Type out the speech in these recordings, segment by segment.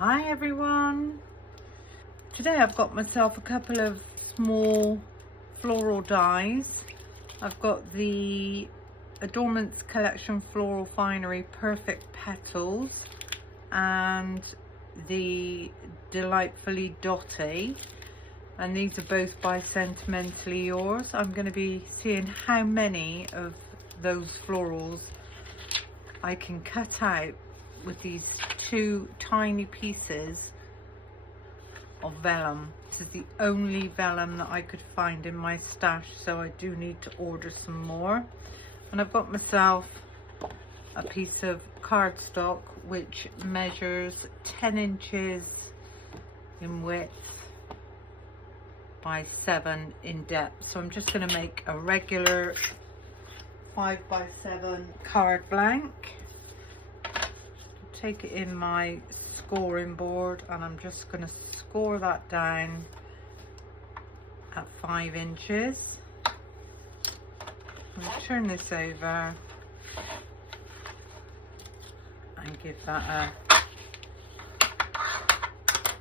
Hi everyone! Today I've got myself a couple of small floral dies. I've got the Adornments Collection Floral Finery Perfect Petals and the Delightfully Dotty, and these are both by Sentimentally Yours. I'm going to be seeing how many of those florals I can cut out with these two tiny pieces of vellum. This is the only vellum that I could find in my stash, so I do need to order some more. And I've got myself a piece of cardstock which measures 10 inches in width by 7 in depth. So I'm just going to make a regular 5x7 card blank. Take it in my scoring board and I'm just going to score that down at 5 inches. I'm going to turn this over and give that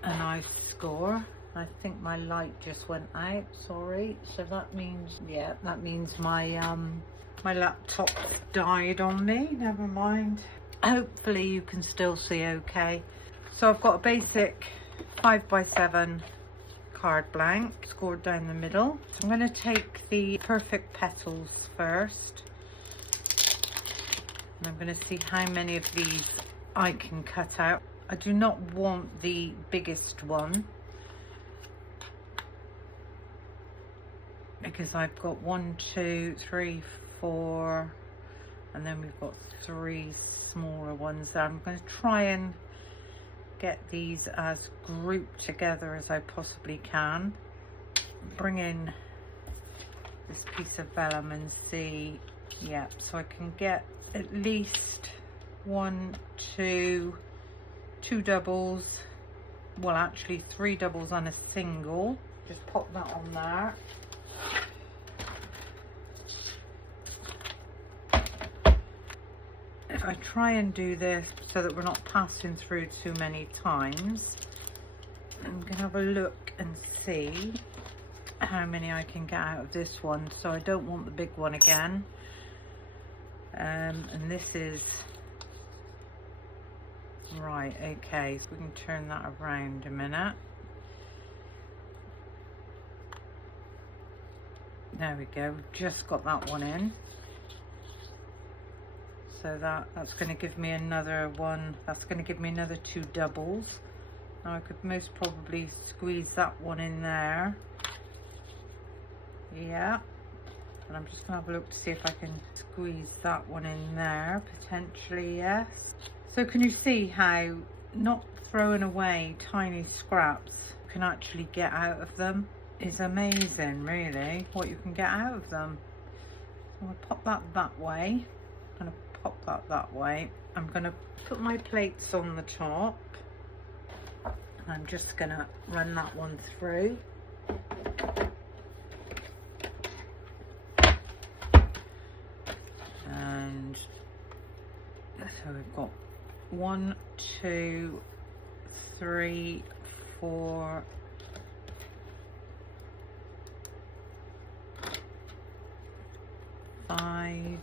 a nice score. I think my light just went out, sorry. So that means, yeah, that means my my laptop died on me. Never mind. Hopefully you can still see okay. So I've got a basic 5x7 card blank scored down the middle. So I'm going to take the Perfect Petals first, and I'm going to see how many of these I can cut out. I do not want the biggest one because I've got 1, 2, 3, 4, and then we've got 3 smaller ones there. I'm going to try and get these as grouped together as I possibly can. Bring in this piece of vellum and see, yeah, so I can get at least 1, 2 doubles, well actually 3 doubles and a single. Just pop that on there. If I try and do this so that we're not passing through too many times, I'm going to have a look and see how many I can get out of this one. So I don't want the big one again. And this is, right, okay, so we can turn that around a minute. There we go, we've just got that one in. So that's going to give me another one, that's going to give me another 2 doubles. Now I could most probably squeeze that one in there. Yeah. And I'm just going to have a look to see if I can squeeze that one in there, potentially, yes. So can you see how not throwing away tiny scraps can actually get out of them? It's amazing, really, what you can get out of them. So I'll pop that way. I'm going to pop that way. I'm going to put my plates on the top and I'm just going to run that one through. And so we've got 1, 2, 3, 4, 5,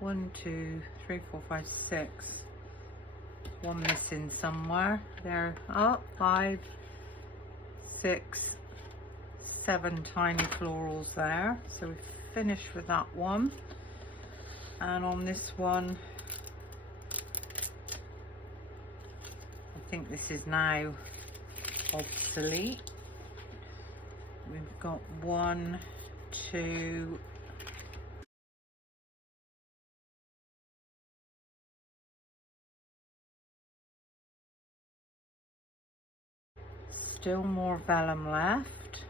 1, 2, 3, 4, 5, 6. One missing somewhere. There. Oh, 5, 6, 7 tiny florals there. So we've finished with that one. And on this one, I think this is now obsolete. We've got 1, 2, still more vellum left.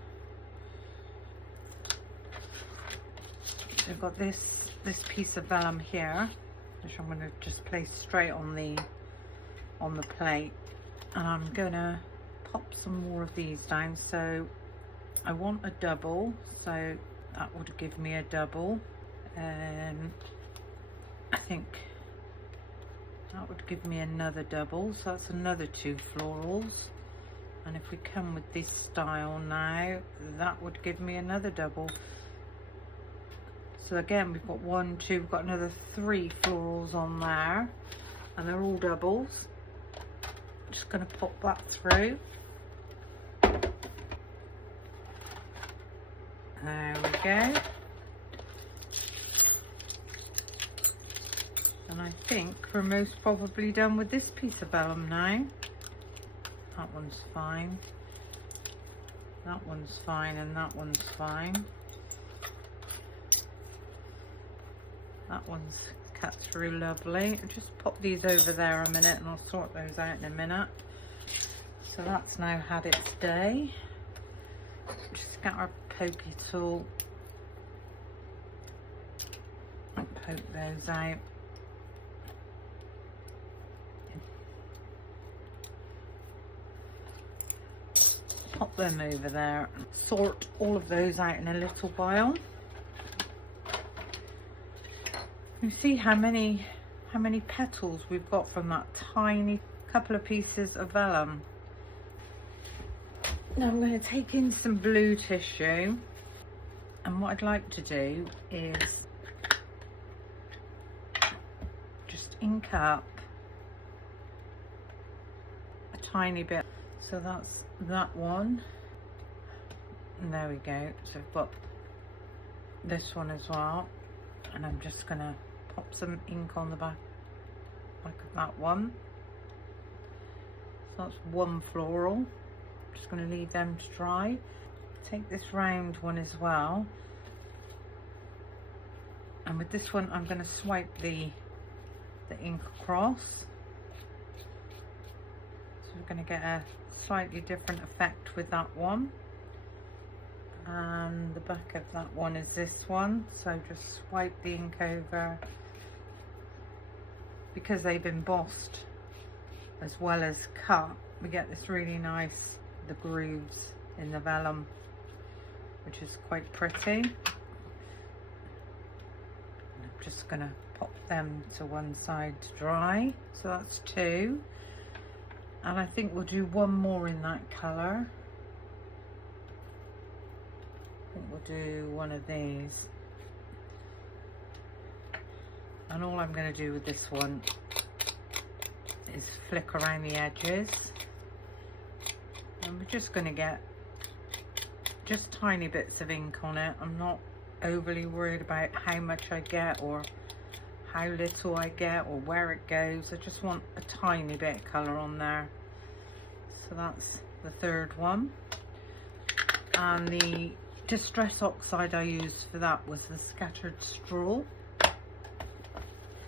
We've got this piece of vellum here, which I'm going to just place straight on the plate, and I'm going to pop some more of these down. So I want a double, so that would give me a double. I think That would give me another double, so that's another 2 florals. And if we come with this style now, that would give me another double. So again, we've got 1, 2, we've got another 3 florals on there, and they're all doubles. Just going to pop that through. There we go. And I think we're most probably done with this piece of vellum now. That one's fine. That one's fine, and that one's fine. That one's cut through lovely. I'll just pop these over there a minute and I'll sort those out in a minute. So that's now had its day. Just get our pokey tool and poke those out. Pop them over there and sort all of those out in a little while. You see how many petals we've got from that tiny couple of pieces of vellum. Now I'm going to take in some blue tissue, and what I'd like to do is just ink up a tiny bit. So that's that one, and there we go. So I've got this one as well, and I'm just going to pop some ink on the back of that one. So that's 1 floral. Just going to leave them to dry. Take this round one as well, and with this one I'm going to swipe the ink across. So we're going to get a slightly different effect with that one. And the back of that one is this one, so just swipe the ink over. Because they've embossed as well as cut, we get this really nice, the grooves in the vellum, which is quite pretty. I'm just going to pop them to one side to dry. So that's 2, and I think we'll do 1 more in that colour. I think we'll do one of these. And all I'm going to do with this one is flick around the edges, and we're just going to get just tiny bits of ink on it. I'm not overly worried about how much I get or how little I get or where it goes. I just want a tiny bit of colour on there. So that's the 3rd one, and the distress oxide I used for that was the scattered straw.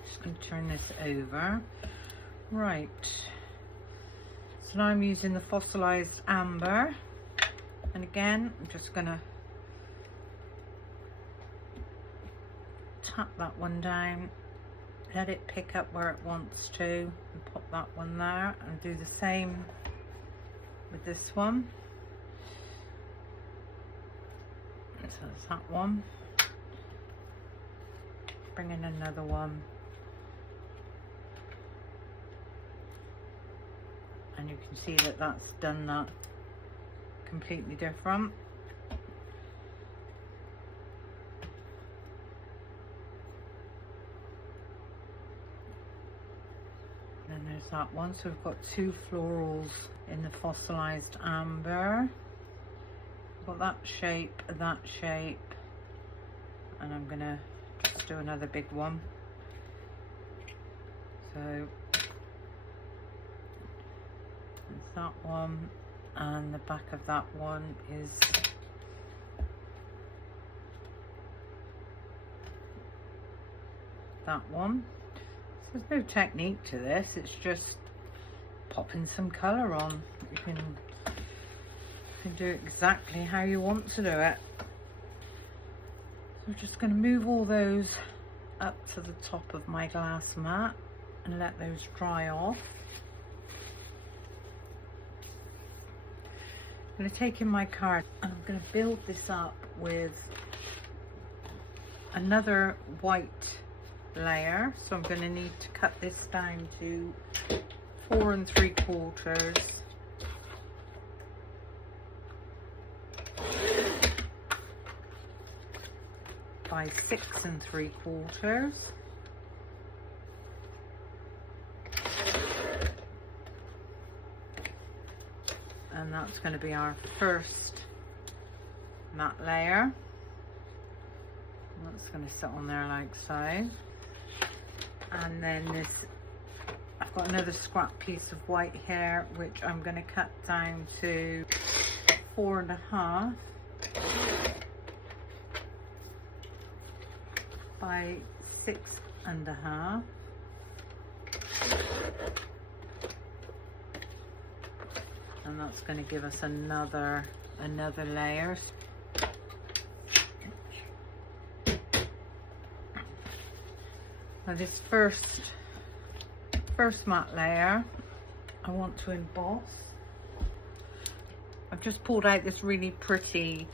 Just going to turn this over. Right, so now I'm using the fossilized amber, and again I'm just going to tap that one down, let it pick up where it wants to, and pop that one there, and do the same with this one. So that's that one. Bring in another one, and you can see that that's done that completely different. And then there's that one. So we've got 2 florals in the fossilized amber. Got that shape, and I'm gonna just do another big one. So there's that one, and the back of that one is that one. So there's no technique to this, it's just popping some colour on. You can do it exactly how you want to do it. So I'm just going to move all those up to the top of my glass mat and let those dry off. I'm going to take in my card, and I'm going to build this up with another white layer, so I'm going to need to cut this down to 4 3/4 by 6 3/4, and that's going to be our first matte layer. That's going to sit on there like so. And then this, I've got another scrap piece of white hair which I'm going to cut down to 4 1/2 by 6 1/2, and that's going to give us another layer. Now this first matte layer I want to emboss. I've just pulled out this really pretty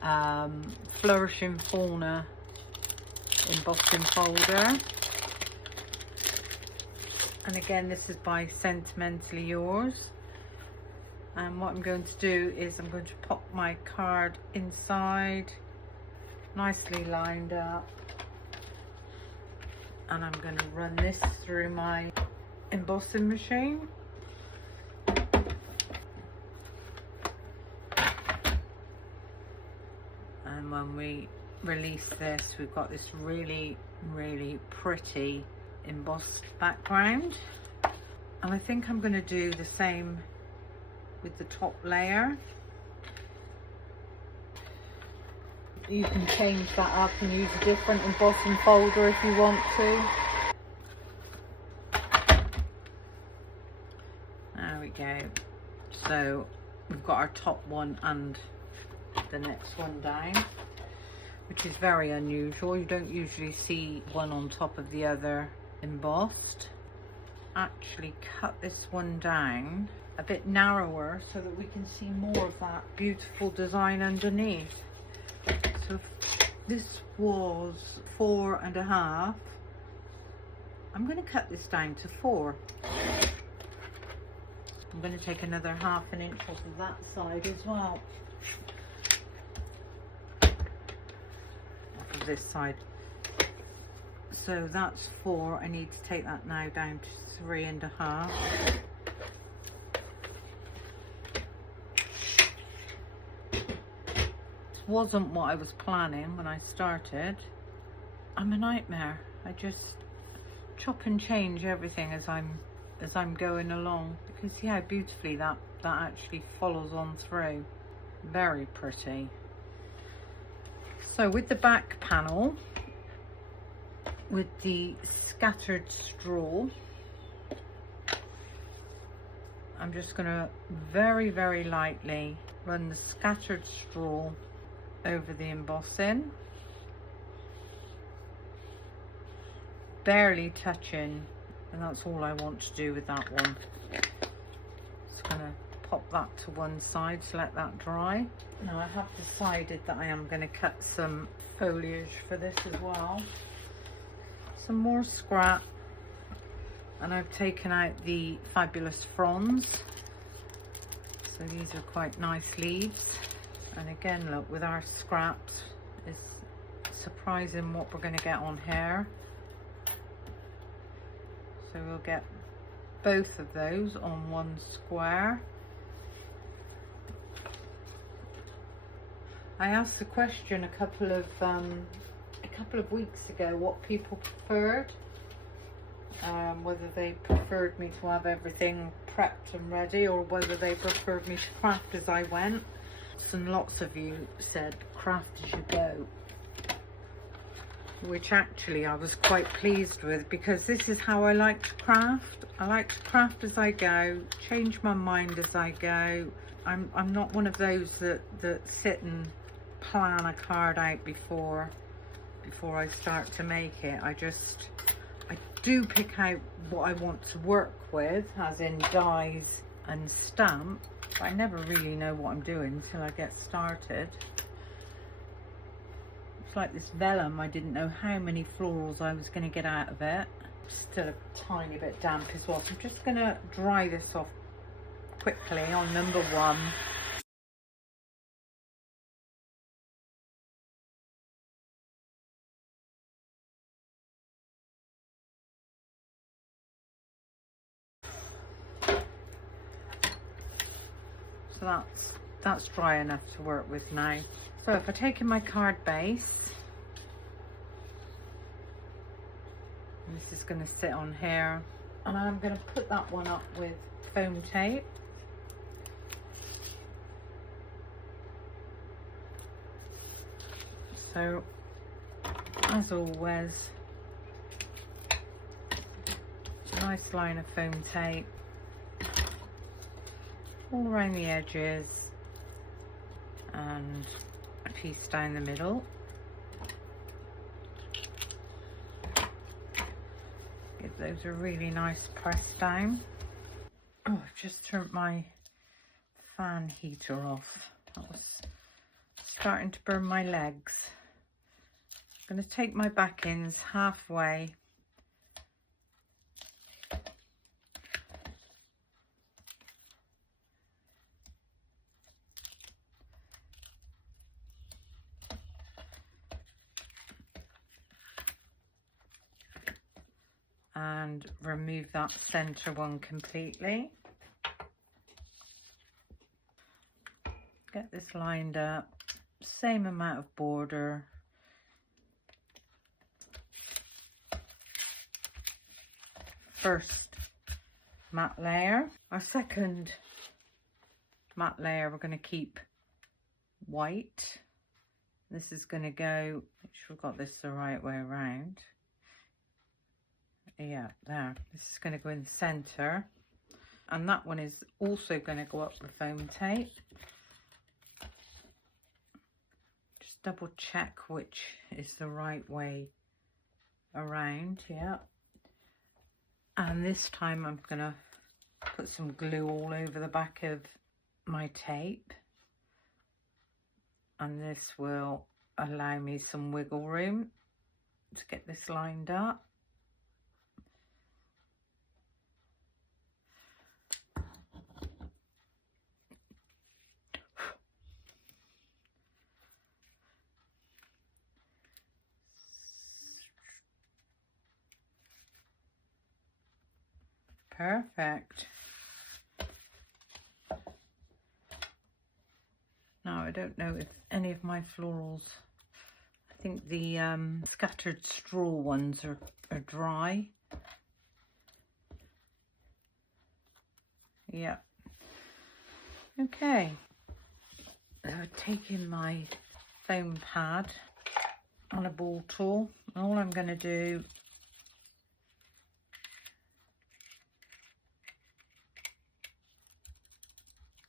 Flourishing Fauna embossing folder, and again this is by Sentimentally Yours. And what I'm going to do is I'm going to pop my card inside, nicely lined up, and I'm going to run this through my embossing machine. And when we release this, we've got this really pretty embossed background. And I think I'm going to do the same with the top layer. You can change that up and use a different embossing folder if you want to. There we go. So we've got our top one and the next one down, which is very unusual. You don't usually see one on top of the other embossed. Actually cut this one down a bit narrower so that we can see more of that beautiful design underneath. So this was 4 1/2. I'm going to cut this down to 4. I'm going to take another 1/2 inch off of that side as well. Off of this side. So that's 4. I need to take that now down to 3 1/2. Wasn't what I was planning when I started. I'm a nightmare. I just chop and change everything as I'm going along. You can see how beautifully that actually follows on through. Very pretty. So with the back panel, with the scattered straw, I'm just going to very lightly run the scattered straw over the embossing, barely touching, and that's all I want to do with that one. Just gonna pop that to one side to let that dry. Now I have decided that I am going to cut some foliage for this as well. Some more scrap, and I've taken out the fabulous fronds. So these are quite nice leaves. And again, look, with our scraps, it's surprising what we're going to get on here. So we'll get both of those on one square. I asked the question a couple of weeks ago what people preferred, whether they preferred me to have everything prepped and ready, or whether they preferred me to craft as I went. And lots of you said craft as you go, which actually I was quite pleased with, because this is how I like to craft. I like to craft as I go, change my mind as I go. I'm not one of those that sit and plan a card out before I start to make it. I do pick out what I want to work with, as in dies and stamp. I never really know what I'm doing until I get started. like this vellum, I didn't know how many florals I was going to get out of it. Still a tiny bit damp as well, so I'm just going to dry this off quickly on number 1. So that's dry enough to work with now. So if I take in my card base, this is going to sit on here, and I'm going to put that one up with foam tape. So as always, a nice line of foam tape all around the edges and a piece down the middle. Give those a really nice press down. Oh, I've just turned my fan heater off. That was starting to burn my legs. I'm going to take my back ends halfway and remove that center one completely. Get this lined up, same amount of border. First matte layer. Our second matte layer we're going to keep white. This is going to go, make sure we've got this the right way around. Yeah, there. This is going to go in the center, and that one is also going to go up with foam tape. Just double check which is the right way around. Yeah, and this time I'm going to put some glue all over the back of my tape, and this will allow me some wiggle room to get this lined up. Perfect. Now I don't know if any of my florals, I think the scattered straw ones are dry. Yeah. Okay. So I've taken my foam pad on a ball tool, and all I'm going to do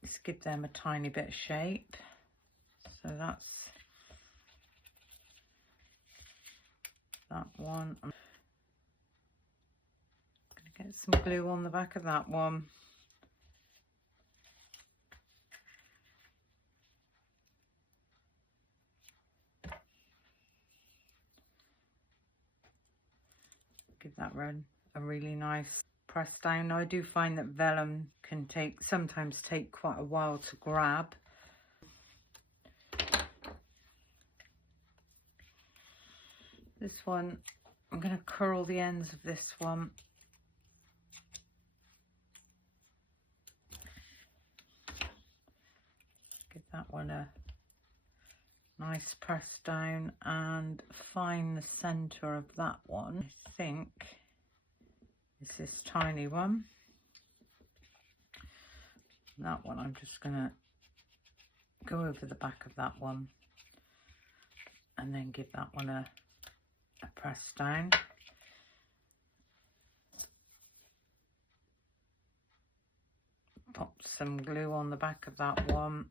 is give them a tiny bit of shape. So that's that one. I'm going to get some glue on the back of that one. Give that one a really nice press down. Now I do find that vellum can sometimes take quite a while to grab. This one, I'm going to curl the ends of this one. Give that one a nice press down and find the center of that one. I think it's this tiny one. That one I'm just going to go over the back of that one and then give that one a press down. Pop some glue on the back of that one.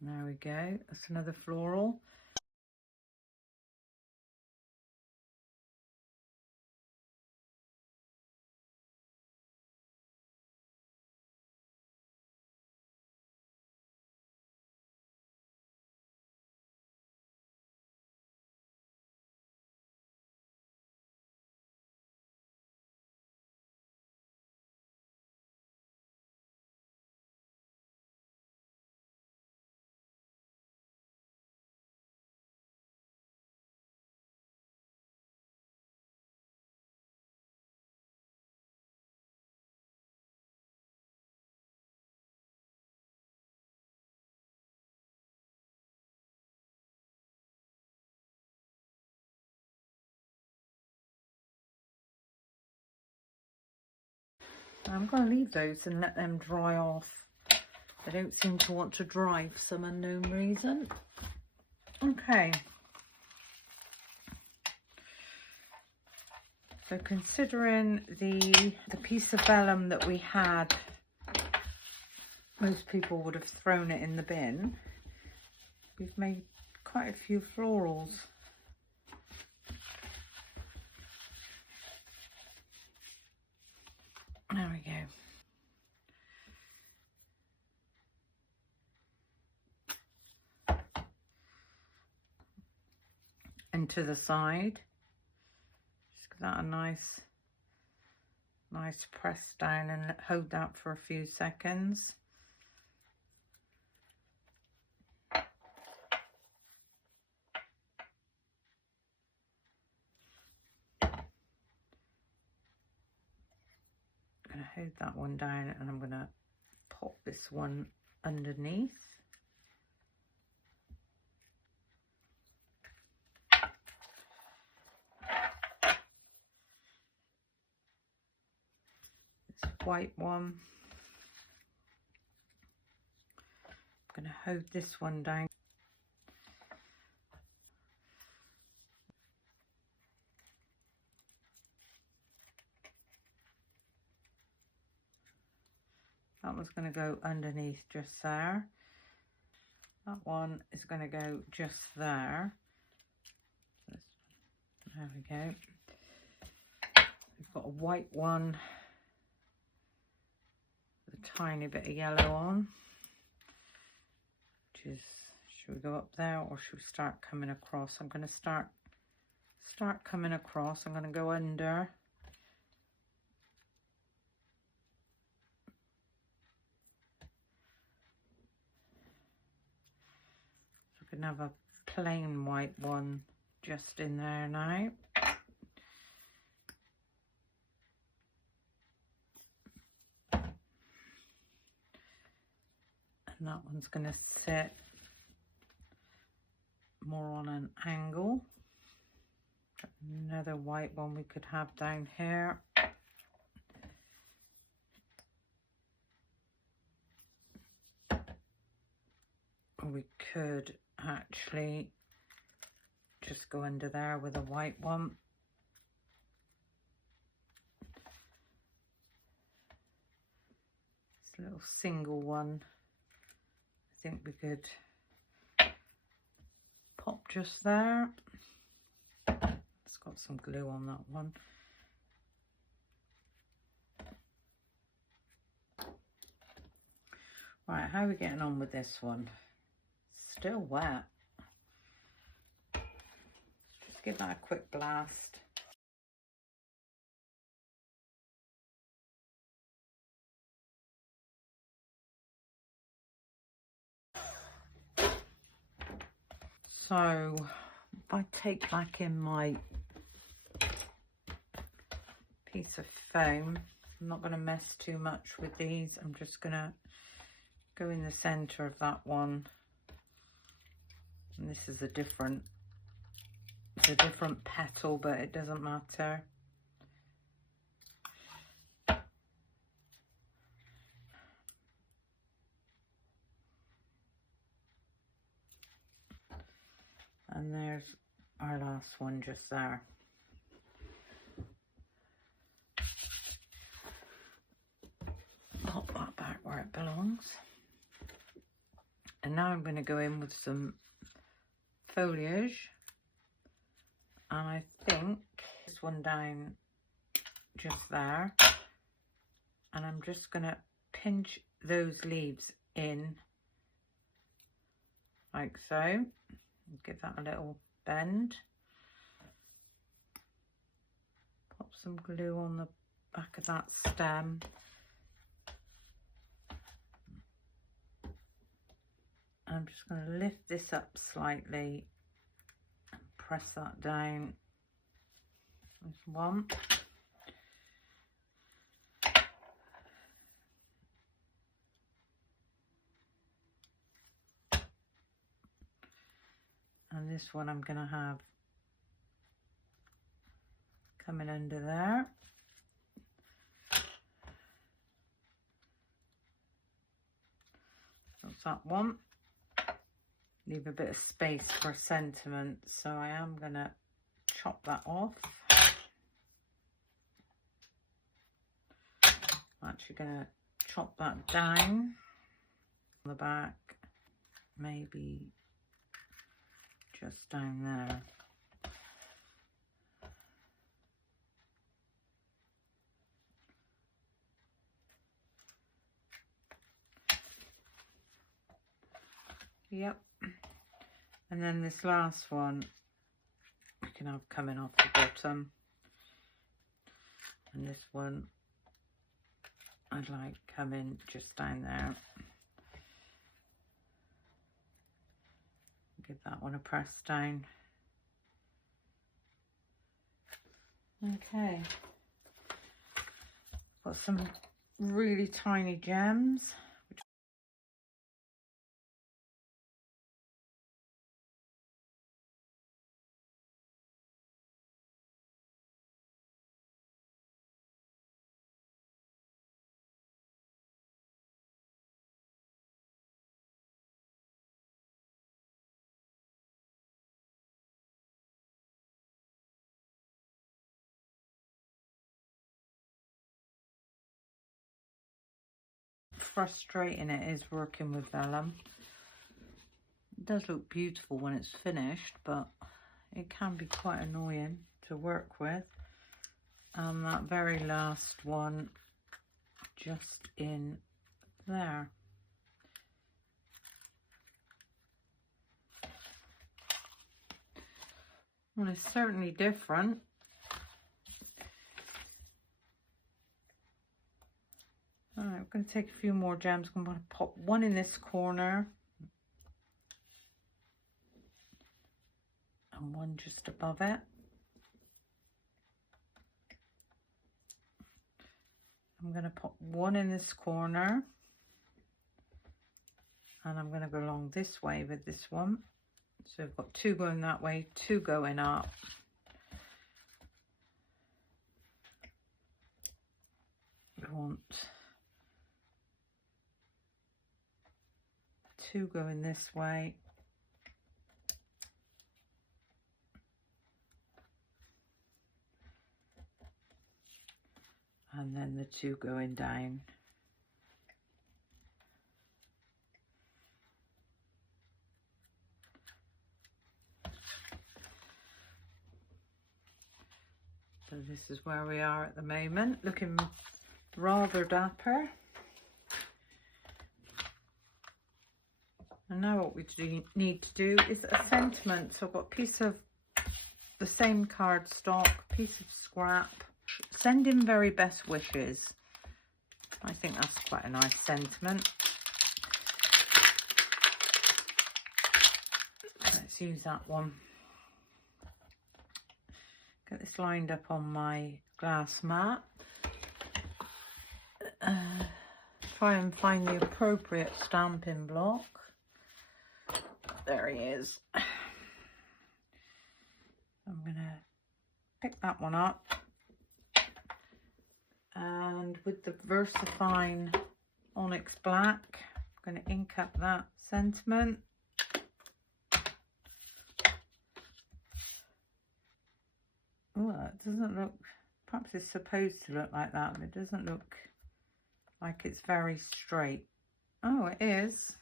There we go, that's another floral. I'm going to leave those and let them dry off. They don't seem to want to dry for some unknown reason. Okay. So considering the piece of vellum that we had, most people would have thrown it in the bin. We've made quite a few florals. There we go. And to the side, just give that a nice press down and hold that for a few seconds. I'm going to hold that one down and I'm going to pop this one underneath. This white one. I'm going to hold this one down. That one's going to go underneath just there. That one is going to go just there. There we go. We've got a white one with a tiny bit of yellow on. Which is, should we go up there or should we start coming across? I'm going to start coming across. I'm going to go under. We can have a plain white one just in there now. And that one's going to sit more on an angle. Another white one we could have down here. Or we could actually just go under there with a white one. This little single one, I think we could pop just there. It's got some glue on that one. Right, how are we getting on with this one? Still wet. Just give that a quick blast. So if I take back in my piece of foam, I'm not going to mess too much with these. I'm just going to go in the center of that one. And this is a different petal, but it doesn't matter. And there's our last one just there. Pop that back where it belongs. And now I'm going to go in with some foliage. And I think this one down just there. And I'm just going to pinch those leaves in like so. Give that a little bend. Pop some glue on the back of that stem. I'm just going to lift this up slightly and press that down. There's one. And this one I'm going to have coming under there. that one. Leave a bit of space for sentiment, so I am going to chop that off. I'm actually going to chop that down on the back, maybe just down there. Yep. And then this last one we can have coming off the bottom, and this one I'd like coming just down there. Give that one a press down. Okay, got some really tiny gems. Frustrating it is working with vellum. It does look beautiful when it's finished, but it can be quite annoying to work with. And that very last one just in there. Well, it's certainly different. All right, we're going to take a few more gems. I'm going to pop one in this corner and one just above it. I'm going to pop one in this corner, and I'm going to go along this way with this one. So I've got two going that way, two going up. We want two going this way. And then the two going down. So this is where we are at the moment, looking rather dapper. And now what we need to do is a sentiment. So I've got a piece of the same cardstock, piece of scrap. Send in very best wishes. I think that's quite a nice sentiment. Let's use that one. Get this lined up on my glass mat. Try and find the appropriate stamping block. There he is. I'm going to pick that one up. And with the VersaFine Onyx Black, I'm going to ink up that sentiment. Oh, it doesn't look, perhaps it's supposed to look like that, but it doesn't look like it's very straight. Oh, it is.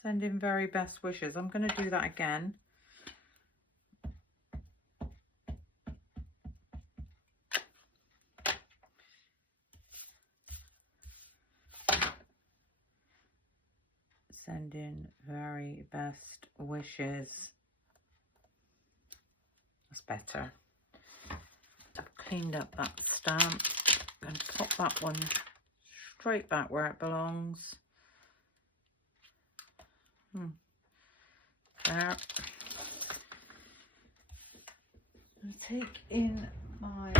Send in very best wishes. I'm going to do that again. Send in very best wishes. That's better. I've cleaned up that stamp. I'm going to pop that one straight back where it belongs. There. I'll take in my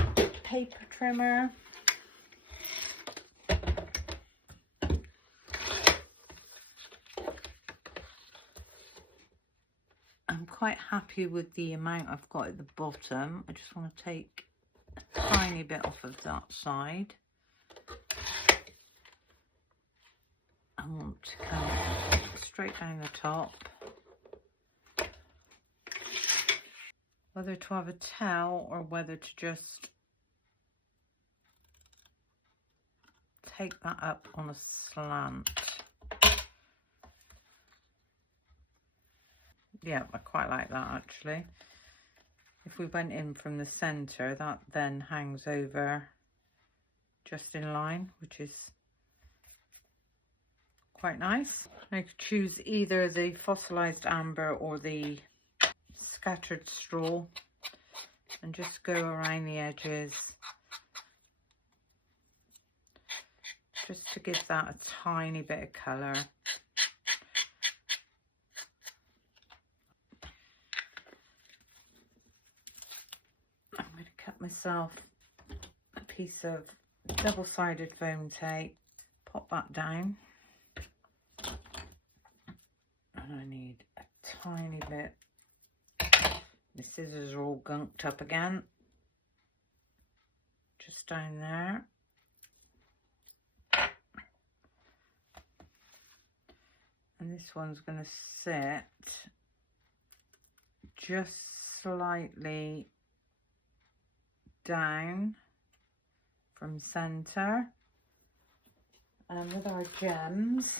paper trimmer. I'm quite happy with the amount I've got at the bottom. I just want to take a tiny bit off of that side. I want to come straight down the top. Whether to have a towel or whether to just take that up on a slant. Yeah, I quite like that actually. If we went in from the center, that then hangs over just in line, which is quite nice. I could choose either the fossilized amber or the scattered straw and just go around the edges just to give that a tiny bit of colour. I'm going to cut myself a piece of double-sided foam tape, pop that down, and I need a tiny bit. The scissors are all gunked up again, just down there. And this one's going to sit just slightly down from centre. And with our gems,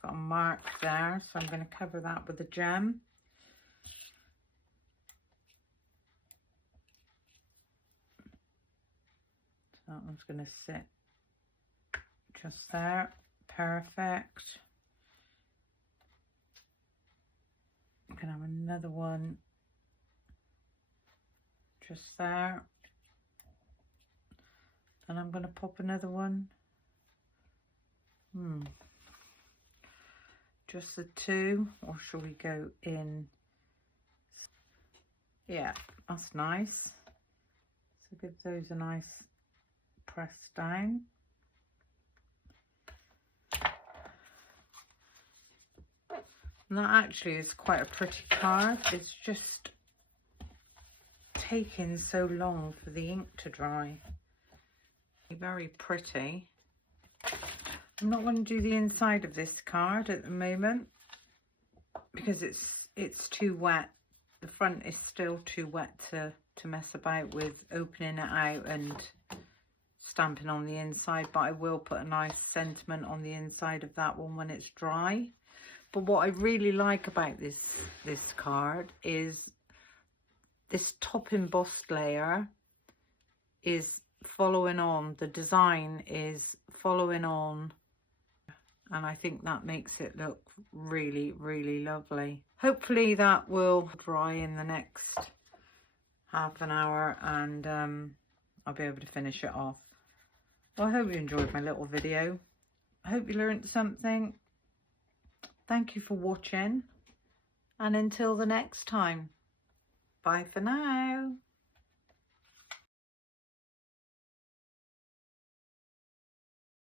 got a mark there, so I'm going to cover that with a gem. So that one's going to sit just there. Perfect. I'm going to have another one just there. And I'm going to pop another one. Just the two, or shall we go in? Yeah, that's nice. So give those a nice press down. And that actually is quite a pretty card. It's just taking so long for the ink to dry. Very pretty. I'm not going to do the inside of this card at the moment because it's too wet. The front is still too wet to mess about with opening it out and stamping on the inside, but I will put a nice sentiment on the inside of that one when it's dry. But what I really like about this card is this top embossed layer is following on, the design is following on, and I think that makes it look really, really lovely. Hopefully that will dry in the next half an hour and I'll be able to finish it off. Well, I hope you enjoyed my little video. I hope you learned something. Thank you for watching, and until the next time, bye for now.